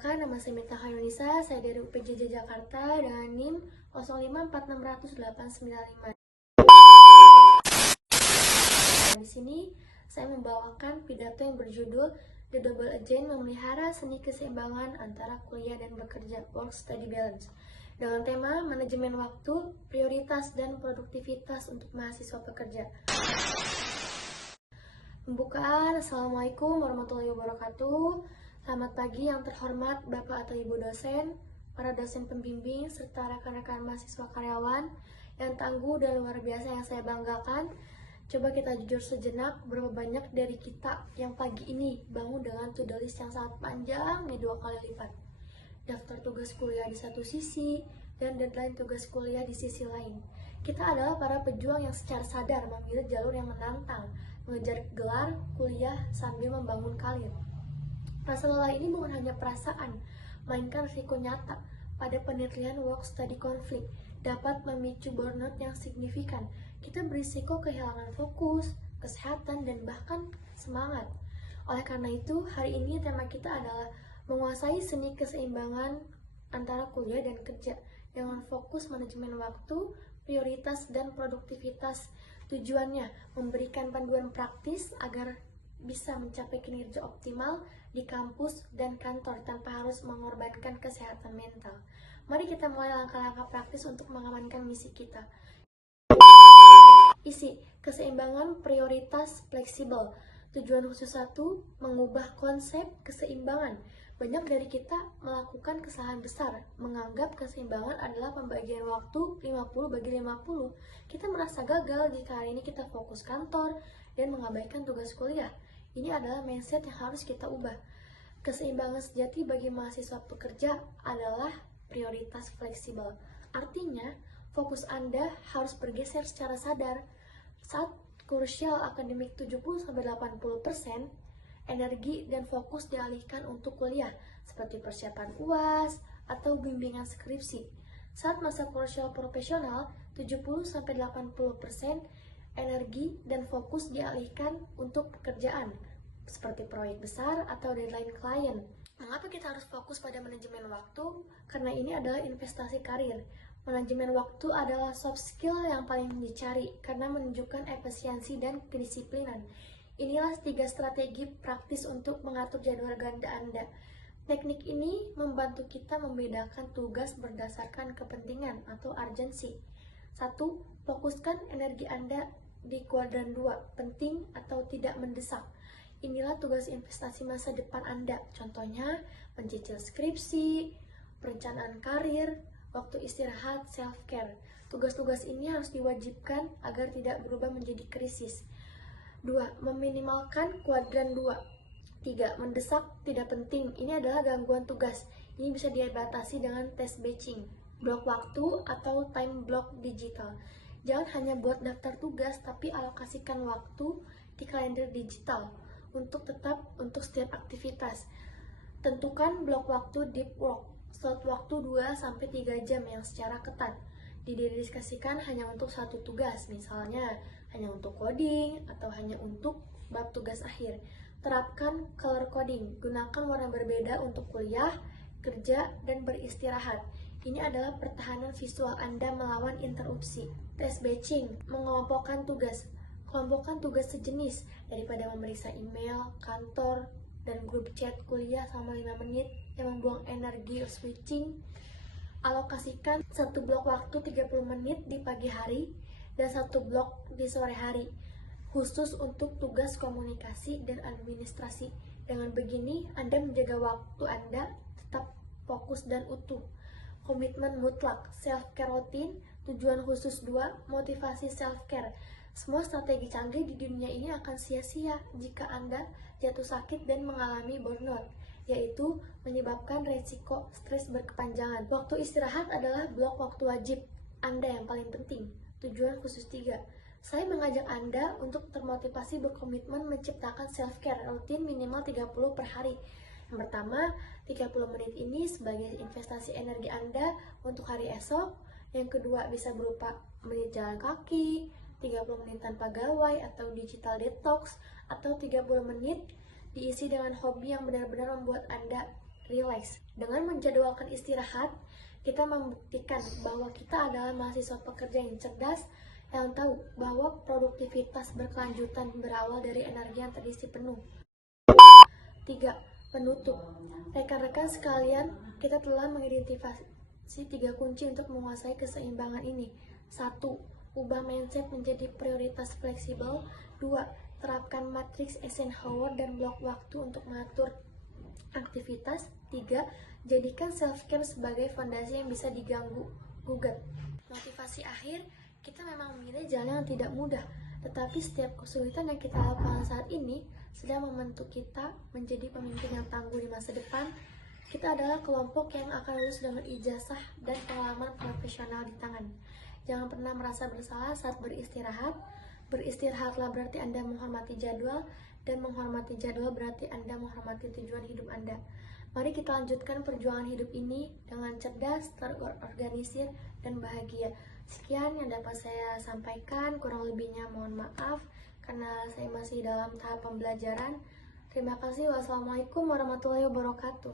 Perkenalkan, nama saya Mita Khairunisa, saya dari UPJJ Jakarta dengan NIM 054600895. Di sini saya membawakan pidato yang berjudul The Double Agent Memelihara Seni Keseimbangan Antara Kuliah dan Bekerja, Work-Study Balance, dengan tema manajemen waktu, prioritas, dan produktivitas untuk mahasiswa pekerja. Pembukaan, Assalamualaikum warahmatullahi wabarakatuh. Selamat pagi yang terhormat Bapak atau Ibu dosen, para dosen pembimbing, serta rekan-rekan mahasiswa karyawan yang tangguh dan luar biasa yang saya banggakan. Coba kita jujur sejenak, berapa banyak dari kita yang pagi ini bangun dengan to-do list yang sangat panjang nih 2 kali lipat. Daftar tugas kuliah di satu sisi, dan deadline tugas kuliah di sisi lain. Kita adalah para pejuang yang secara sadar memilih jalur yang menantang, mengejar gelar kuliah sambil membangun karir. Rasa lelah ini bukan hanya perasaan, melainkan risiko nyata. Pada penelitian work-study konflik dapat memicu burnout yang signifikan. Kita berisiko kehilangan fokus, kesehatan, dan bahkan semangat. Oleh karena itu, hari ini tema kita adalah menguasai seni keseimbangan antara kuliah dan kerja dengan fokus manajemen waktu, prioritas, dan produktivitas. Tujuannya memberikan panduan praktis agar bisa mencapai kinerja optimal di kampus dan kantor tanpa harus mengorbankan kesehatan mental. Mari kita mulai langkah-langkah praktis untuk mengamankan misi kita. Isi, keseimbangan prioritas fleksibel. Tujuan khusus 1, mengubah konsep keseimbangan. Banyak dari kita melakukan kesalahan besar, menganggap keseimbangan adalah pembagian waktu 50/50. Kita merasa gagal jika hari ini kita fokus kantor dan mengabaikan tugas kuliah. Ini adalah mindset yang harus kita ubah. Keseimbangan sejati bagi mahasiswa pekerja adalah prioritas fleksibel. Artinya, fokus Anda harus bergeser secara sadar. Saat krusial akademik 70-80%, energi dan fokus dialihkan untuk kuliah, seperti persiapan UAS atau bimbingan skripsi. Saat masa krusial profesional, 70-80%, energi dan fokus dialihkan untuk pekerjaan, seperti proyek besar atau deadline klien. Mengapa kita harus fokus pada manajemen waktu? Karena ini adalah investasi karir. Manajemen waktu adalah soft skill yang paling dicari karena menunjukkan efisiensi dan kedisiplinan. Inilah 3 strategi praktis untuk mengatur jadwal ganda Anda. Teknik ini membantu kita membedakan tugas berdasarkan kepentingan atau urgensi. 1. Fokuskan energi Anda di kuadran 2, penting atau tidak mendesak. Inilah tugas investasi masa depan Anda. Contohnya, mencicil skripsi, perencanaan karir, waktu istirahat, self-care. Tugas-tugas ini harus diwajibkan agar tidak berubah menjadi krisis. 2. Meminimalkan kuadran 2. 3. Mendesak, tidak penting. Ini adalah gangguan tugas. Ini bisa dibatasi dengan test batching, blok waktu, atau time block digital. Jangan hanya buat daftar tugas, tapi alokasikan waktu di kalender digital untuk setiap aktivitas. Tentukan blok waktu deep work, slot waktu 2-3 jam yang secara ketat. Didedikasikan hanya untuk satu tugas, misalnya hanya untuk coding atau hanya untuk bab tugas akhir. Terapkan color coding, gunakan warna berbeda untuk kuliah, kerja, dan beristirahat. Ini adalah pertahanan visual Anda melawan interupsi. Test batching, mengelompokkan tugas. Kelompokkan tugas sejenis daripada memeriksa email, kantor, dan grup chat kuliah selama 5 menit yang membuang energi switching. Alokasikan satu blok waktu 30 menit di pagi hari dan satu blok di sore hari, khusus untuk tugas komunikasi dan administrasi. Dengan begini, Anda menjaga waktu Anda tetap fokus dan utuh. Komitmen mutlak, self-care rutin, tujuan khusus 2, motivasi self-care. Semua strategi canggih di dunia ini akan sia-sia jika Anda jatuh sakit dan mengalami burnout, yaitu menyebabkan resiko stres berkepanjangan. Waktu istirahat adalah blok waktu wajib Anda yang paling penting. Tujuan khusus 3. Saya mengajak Anda untuk termotivasi berkomitmen menciptakan self-care rutin minimal 30 per hari. Yang pertama, 30 menit ini sebagai investasi energi Anda untuk hari esok. Yang kedua, bisa berupa menit jalan kaki, 30 menit tanpa gawai atau digital detox, atau 30 menit diisi dengan hobi yang benar-benar membuat Anda relax. Dengan menjadwalkan istirahat, kita membuktikan bahwa kita adalah mahasiswa pekerja yang cerdas, yang tahu bahwa produktivitas berkelanjutan berawal dari energi yang terisi penuh. 3. Penutup. Rekan-rekan sekalian, kita telah mengidentifikasi 3 kunci untuk menguasai keseimbangan ini. 1. Ubah mindset menjadi prioritas fleksibel. 2. Terapkan matriks Eisenhower dan blok waktu untuk mengatur aktivitas. 3. Jadikan self-care sebagai fondasi yang bisa diganggu-gugat. Motivasi akhir, kita memang memilih jalan yang tidak mudah, tetapi setiap kesulitan yang kita lakukan saat ini sedang membentuk kita menjadi pemimpin yang tangguh di masa depan. Kita adalah kelompok yang akan lulus dengan ijazah dan pengalaman profesional di tangan. Jangan pernah merasa bersalah saat beristirahat. Beristirahatlah berarti Anda menghormati jadwal, dan menghormati jadwal berarti Anda menghormati tujuan hidup Anda. Mari kita lanjutkan perjuangan hidup ini dengan cerdas, terorganisir, dan bahagia. Sekian yang dapat saya sampaikan, kurang lebihnya mohon maaf karena saya masih dalam tahap pembelajaran. Terima kasih. Wassalamualaikum warahmatullahi wabarakatuh.